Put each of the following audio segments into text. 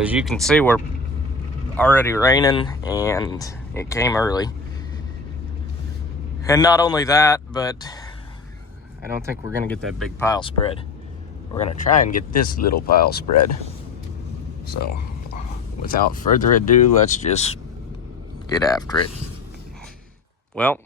As you can see, we're already raining, and it came early. And not only that, but I don't think we're gonna get that big pile spread. We're gonna try and get this little pile spread. So, without further ado, let's just get after it. Well,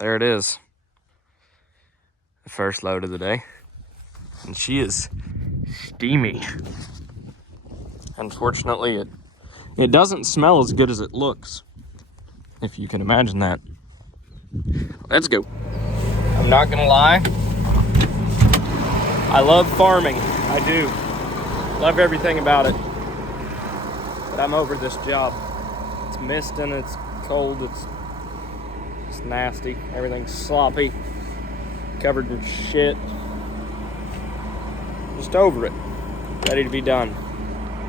there it is. The first load of the day. And she is steamy. Unfortunately, it doesn't smell as good as it looks, if you can imagine that. Let's go. I'm not gonna lie, I love farming. I do. Love everything about it. But I'm over this job. It's misting, it's cold, it's nasty. Everything's sloppy, covered in shit. Just over it. Ready to be done.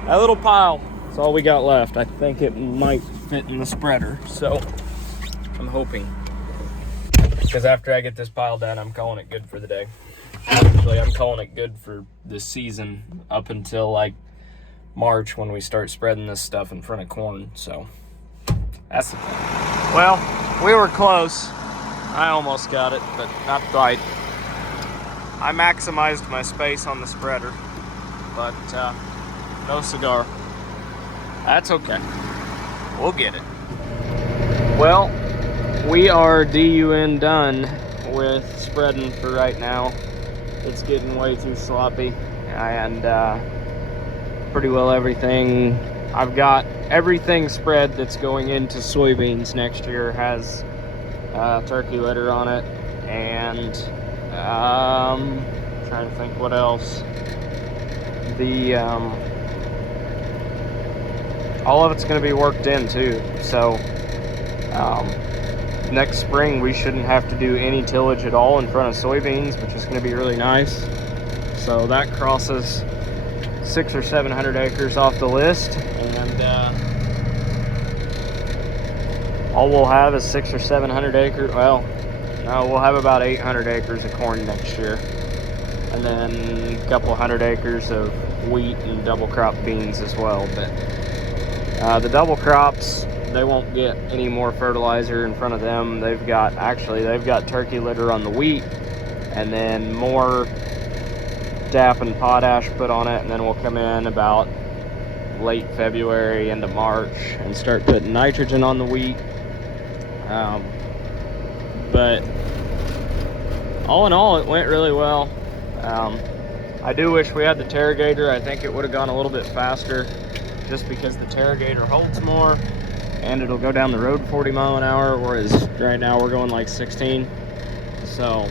That little pile is all we got left. I think it might fit in the spreader, so I'm hoping. Because after I get this pile done, I'm calling it good for the day. Actually, I'm calling it good for this season up until like March when we start spreading this stuff in front of corn. So that's the plan. Well, we were close. I almost got it, but not quite. I maximized my space on the spreader, but no cigar. That's okay. We'll get it. Well, we are DUN done with spreading for right now. It's getting way too sloppy, and pretty well everything. I've got everything spread that's going into soybeans next year has turkey litter on it, and trying to think what else. All of it's going to be worked in too, so next spring we shouldn't have to do any tillage at all in front of soybeans, which is going to be really nice. So that crosses 600 or 700 acres off the list, and all we'll have is 600 or 700 acres. Well, no, we'll have about 800 acres of corn next year, and then a couple hundred acres of wheat and double crop beans as well. But the double crops, they won't get any more fertilizer in front of them. They've got turkey litter on the wheat, and then more DAP and potash put on it, and then we'll come in about late February into March and start putting nitrogen on the wheat. But all in all, it went really well. I do wish we had the Terragator. I think it would have gone a little bit faster, just because the Terragator holds more and it'll go down the road 40 mile an hour, whereas right now we're going like 16. So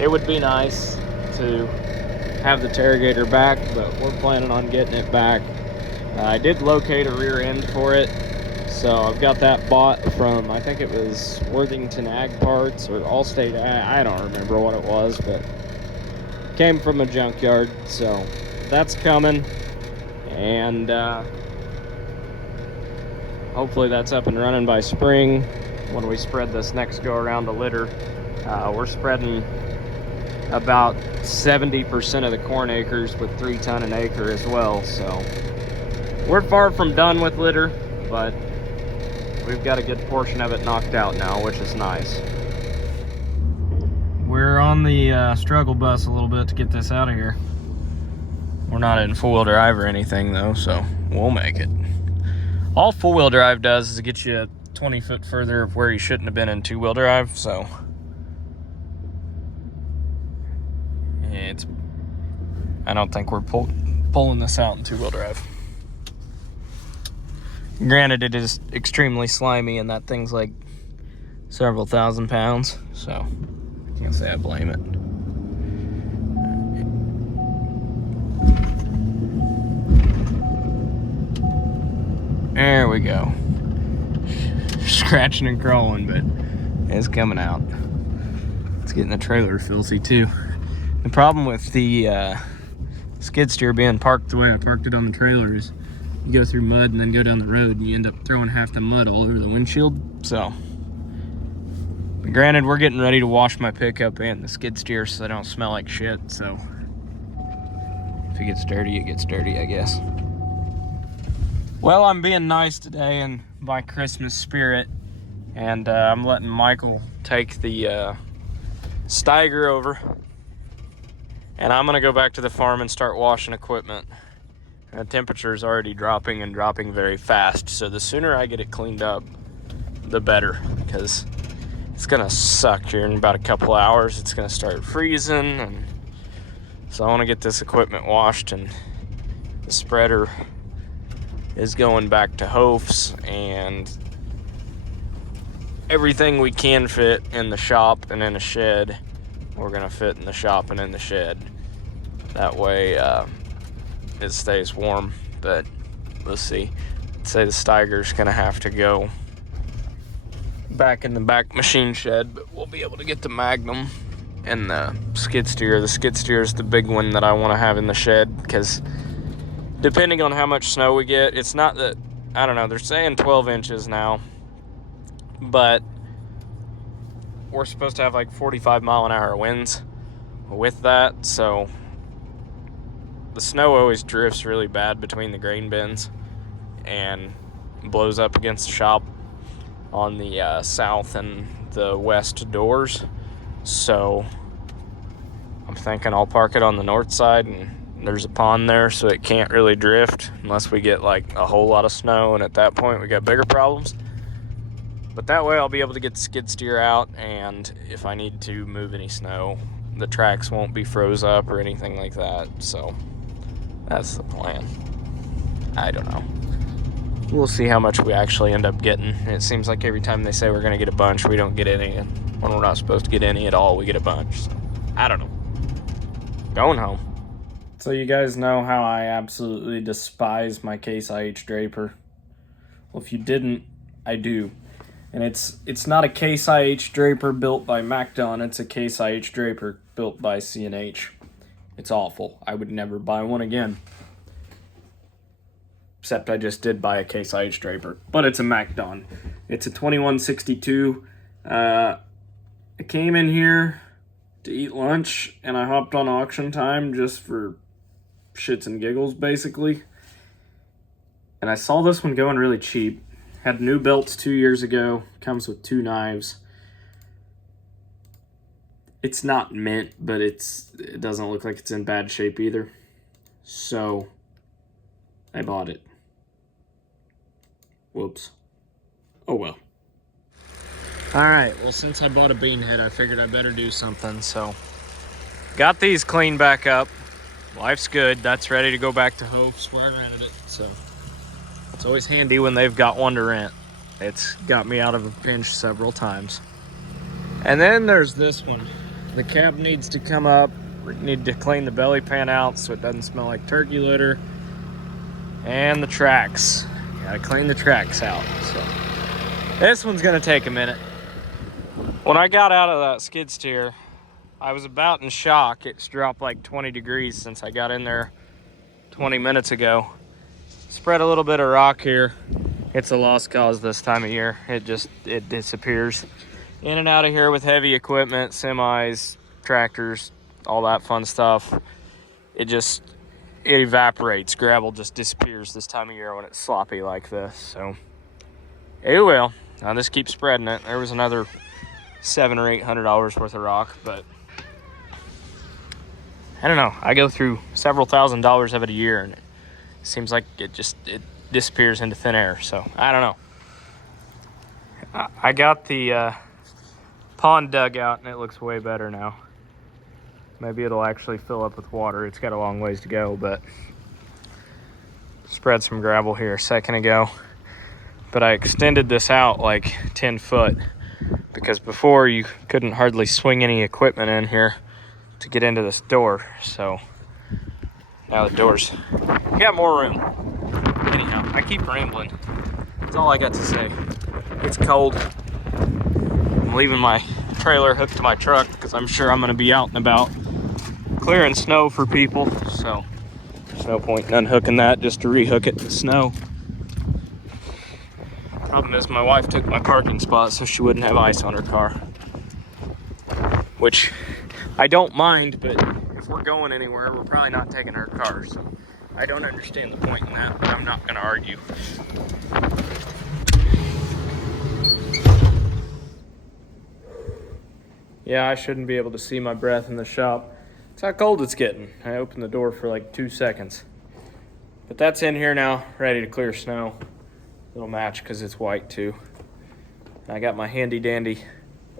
it would be nice to have the Terragator back, but we're planning on getting it back. I did locate a rear end for it, so I've got that bought from, I think it was Worthington Ag Parts or Allstate Ag, I don't remember what it was, but it came from a junkyard, so that's coming. And hopefully that's up and running by spring when we spread this next go around the litter. We're spreading about 70% of the corn acres with 3 ton an acre as well, so we're far from done with litter, but we've got a good portion of it knocked out now, which is nice. We're on the struggle bus a little bit to get this out of here. We're not in four-wheel drive or anything though, so we'll make it. All four-wheel drive does is get you 20 foot further of where you shouldn't have been in two-wheel drive, so I don't think we're pulling this out in two-wheel drive. Granted, it is extremely slimy, and that thing's like several thousand pounds, so I can't say I blame it. There we go. Scratching and crawling, but it's coming out. It's getting the trailer filthy too. The problem with the skid steer being parked the way I parked it on the trailer is you go through mud and then go down the road and you end up throwing half the mud all over the windshield. So, but granted, we're getting ready to wash my pickup and the skid steer so they don't smell like shit. So If it gets dirty, it gets dirty, I guess. Well, I'm being nice today in my Christmas spirit, and I'm letting Michael take the Steiger over, and I'm gonna go back to the farm and start washing equipment. The temperature's already dropping and dropping very fast, so the sooner I get it cleaned up, the better, because it's gonna suck here in about a couple hours. It's gonna start freezing, and so I want to get this equipment washed, and the spreader is going back to Hof's, and everything we can fit in the shop and in a shed, we're gonna fit in the shop and in the shed. That way it stays warm, but let's see. I'd say the Steiger's gonna have to go back in the back machine shed, but we'll be able to get the Magnum and the skid steer. The skid steer is the big one that I want to have in the shed, because depending on how much snow we get, it's not that, I don't know, they're saying 12 inches now, but we're supposed to have like 45-mile-an-hour winds with that, so the snow always drifts really bad between the grain bins and blows up against the shop on the south and the west doors. So I'm thinking I'll park it on the north side, and there's a pond there, so it can't really drift unless we get like a whole lot of snow, and at that point we got bigger problems. But that way I'll be able to get the skid steer out, and if I need to move any snow, the tracks won't be froze up or anything like that. So that's the plan. I don't know. We'll see how much we actually end up getting. It seems like every time they say we're gonna get a bunch, we don't get any, and when we're not supposed to get any at all, we get a bunch. So I don't know. Going home. So you guys know how I absolutely despise my Case IH Draper. Well, if you didn't, I do. And it's not a Case IH Draper built by MacDon, it's a Case IH Draper built by C&H. It's awful. I would never buy one again. Except I just did buy a Case IH Draper. But it's a MacDon. It's a 2162. I came in here to eat lunch, and I hopped on Auction Time just for shits and giggles, basically. And I saw this one going really cheap. Had new belts 2 years ago. Comes with 2 knives. It's not mint, but it doesn't look like it's in bad shape either. So I bought it. Whoops. Oh well. Alright, well, since I bought a beanhead, I figured I better do something, so got these cleaned back up. Life's good. That's ready to go back to Hof's where I rented it, so it's always handy when they've got one to rent. It's got me out of a pinch several times. And then there's this one. The cab needs to come up. We need to clean the belly pan out so it doesn't smell like turkey litter. And the tracks. Gotta clean the tracks out, so this one's gonna take a minute. When I got out of that skid steer, I was about in shock. It's dropped like 20 degrees since I got in there 20 minutes ago. Spread a little bit of rock here. It's a lost cause this time of year. It disappears. In and out of here with heavy equipment, semis, tractors, all that fun stuff. It evaporates. Gravel just disappears this time of year when it's sloppy like this. So it will. I'll just keep spreading it. There was another $700 or $800 worth of rock, but I don't know. I go through several $1,000s of it a year, and it seems like it disappears into thin air. So I don't know. I got the pond dug out, and it looks way better now. Maybe it'll actually fill up with water. It's got a long ways to go, but spread some gravel here a second ago. But I extended this out like 10 foot because before you couldn't hardly swing any equipment in here to get into this door. So now the door's got more room. Anyhow, I keep rambling. That's all I got to say. It's cold. I'm leaving my trailer hooked to my truck because I'm sure I'm going to be out and about clearing snow for people. So there's no point in unhooking that just to rehook it to snow. Problem is my wife took my parking spot so she wouldn't have ice on her car. Which I don't mind, but if we're going anywhere, we're probably not taking her car. So I don't understand the point in that, but I'm not gonna argue. Yeah, I shouldn't be able to see my breath in the shop. It's how cold it's getting. I opened the door for like 2 seconds. But that's in here now, ready to clear snow. It'll match because it's white too. I got my handy dandy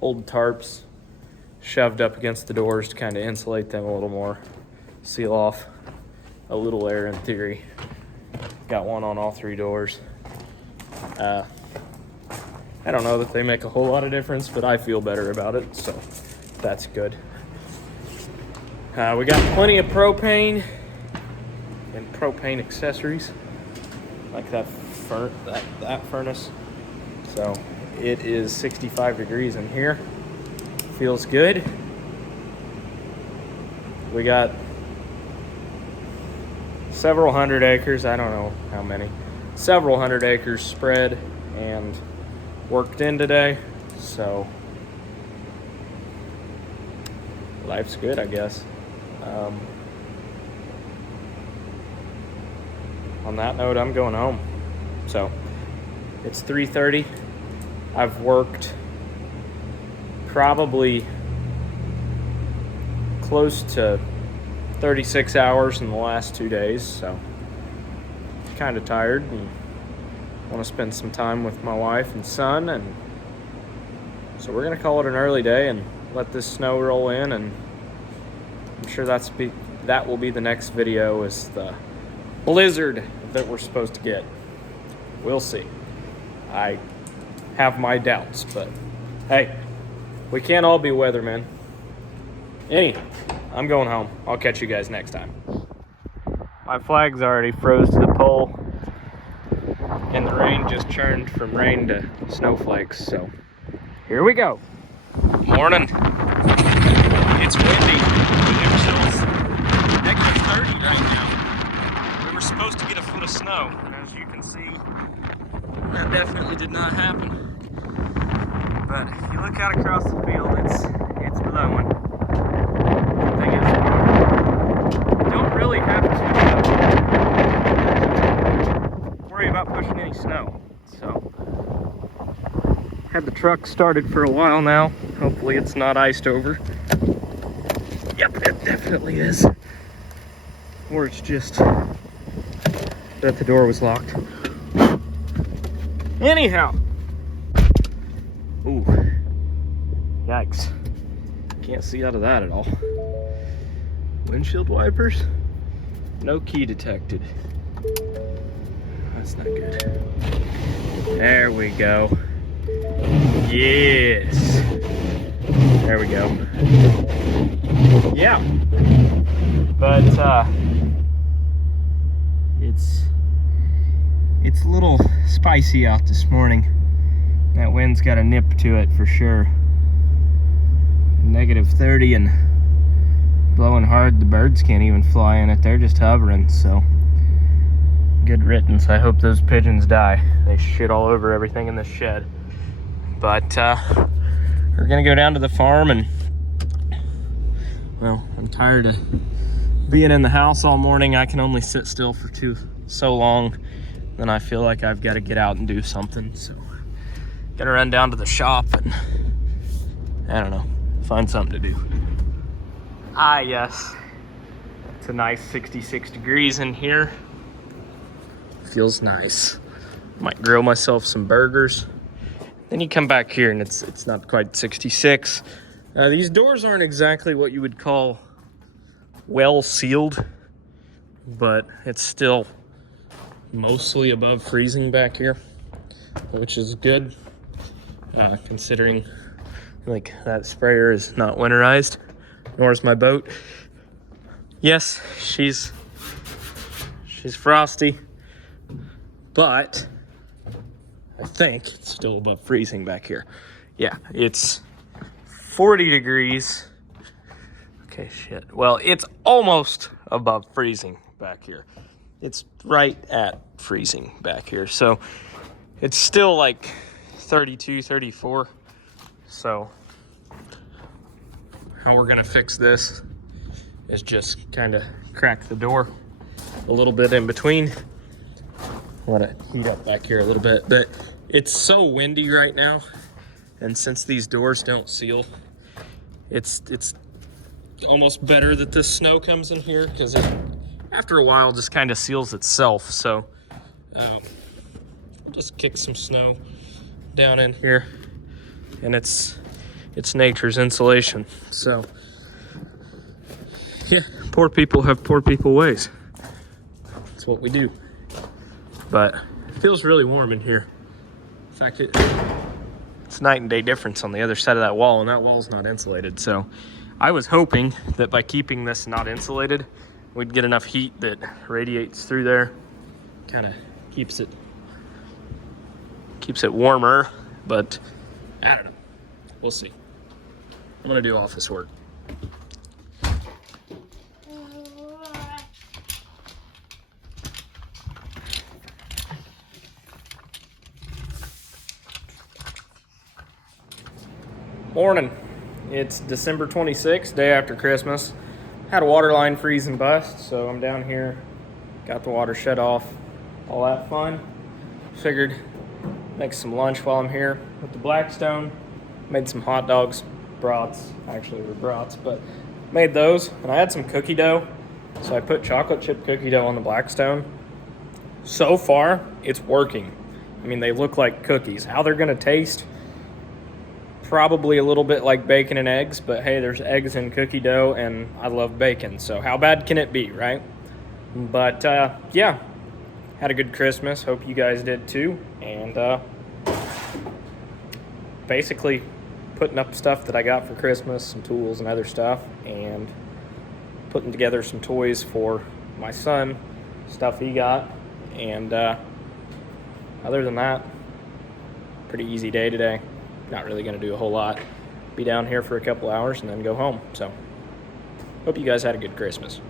old tarps shoved up against the doors to kind of insulate them a little more. Seal off a little air in theory. Got one on all 3 doors. I don't know that they make a whole lot of difference, but I feel better about it, so that's good. We got plenty of propane and propane accessories, like that furnace. So it is 65 degrees in here. Feels good. We got several hundred acres, I don't know how many, several hundred acres spread and worked in today, so life's good, I guess. On that note, I'm going home. So it's 3:30. I've worked probably close to 36 hours in the last 2 days, so kind of tired and want to spend some time with my wife and son, and so we're gonna call it an early day and let this snow roll in, and I'm sure that will be the next video, is the blizzard that we're supposed to get. We'll see. I have my doubts, but hey, we can't all be weathermen. Anyhow, I'm going home. I'll catch you guys next time. My flag's already froze to the pole, and the rain just turned from rain to snowflakes, so here we go. Morning. It's windy. Negative 30 right now. We were supposed to get a foot of snow, and as you can see, that definitely did not happen. But if you look out across the field, it's blowing. The thing is, you don't really have to worry about pushing any snow. So, had the truck started for a while now. Hopefully it's not iced over. Yep, it definitely is. Or it's just that the door was locked. Anyhow. Ooh. Yikes. Can't see out of that at all. Windshield wipers? No key detected. That's not good. There we go. Yes. There we go. Yeah. But it's a little spicy out this morning. That wind's got a nip to it for sure. Negative 30 and blowing hard. The birds can't even fly in it. They're just hovering, so good riddance. I hope those pigeons die. They shit all over everything in this shed. But we're gonna go down to the farm, and well, I'm tired of being in the house all morning. I can only sit still for so long. Then I feel like I've got to get out and do something. So gonna run down to the shop and I don't know, find something to do. Ah, yes. It's a nice 66 degrees in here. Feels nice. Might grill myself some burgers. Then you come back here and it's not quite 66. These doors aren't exactly what you would call well sealed, but it's still mostly above freezing back here, which is good, considering like that sprayer is not winterized, nor is my boat. Yes, she's frosty, but I think it's still above freezing back here. Yeah, it's 40 degrees. Okay, shit. Well, it's almost above freezing back here. It's right at freezing back here. So it's still like 32, 34. So how we're gonna fix this is just kind of crack the door a little bit in between. Want to heat up back here a little bit, but it's so windy right now, and since these doors don't seal, it's almost better that this snow comes in here, because it after a while just kind of seals itself. So I'll just kick some snow down in here, and it's nature's insulation. So yeah, poor people have poor people ways. That's what we do. But it feels really warm in here. In fact, it's night and day difference on the other side of that wall, and that wall's not insulated. So I was hoping that by keeping this not insulated, we'd get enough heat that radiates through there, kind of keeps it warmer. But I don't know. We'll see. I'm gonna do office work. Morning. It's December 26th, day after Christmas. Had a water line freeze and bust, so I'm down here, got the water shut off, all that fun. Figured make some lunch while I'm here with the Blackstone. Made some hot dogs, brats, actually were brats, but made those. And I had some cookie dough, so I put chocolate chip cookie dough on the Blackstone. So far, it's working. I mean, they look like cookies. How they're gonna taste, probably a little bit like bacon and eggs, but hey, there's eggs in cookie dough, and I love bacon, so how bad can it be, right? But yeah, had a good Christmas. Hope you guys did too. And basically putting up stuff that I got for Christmas, some tools and other stuff, and putting together some toys for my son, stuff he got. And other than that, pretty easy day today. Not really going to do a whole lot. Be down here for a couple hours and then go home. So hope you guys had a good Christmas.